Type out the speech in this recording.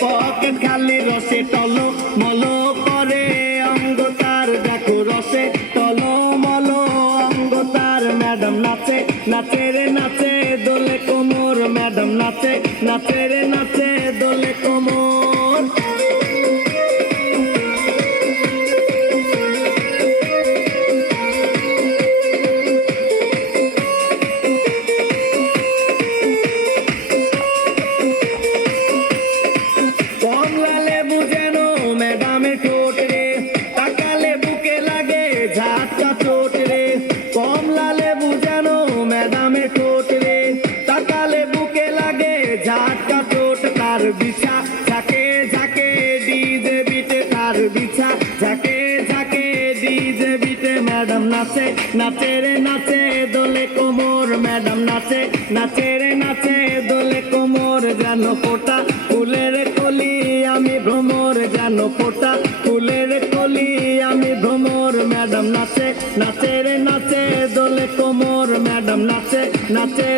pocket খালি রসে মল করে অঙ্গ তার দেখো রসে টলো মলো অঙ্গ তার ম্যাডাম নাচে নাচে রে নাচে, দোলে কোমর ম্যাডাম নাচে নাচে রে ডিজে বিটে ম্যাডাম নাচে নাচে রে নাচে, দোলে কোমর ম্যাডাম নাচে নাচে রে নাচে, দোলে কোমর যেন ফোটা, ফুলের কলি আমি ভ্রমর যেন ফোটা, ফুলের কলি আমি ভ্রমর ম্যাডাম নাচে নাচে রে নাচে, দোলে কোমর ম্যাডাম নাচে নাচে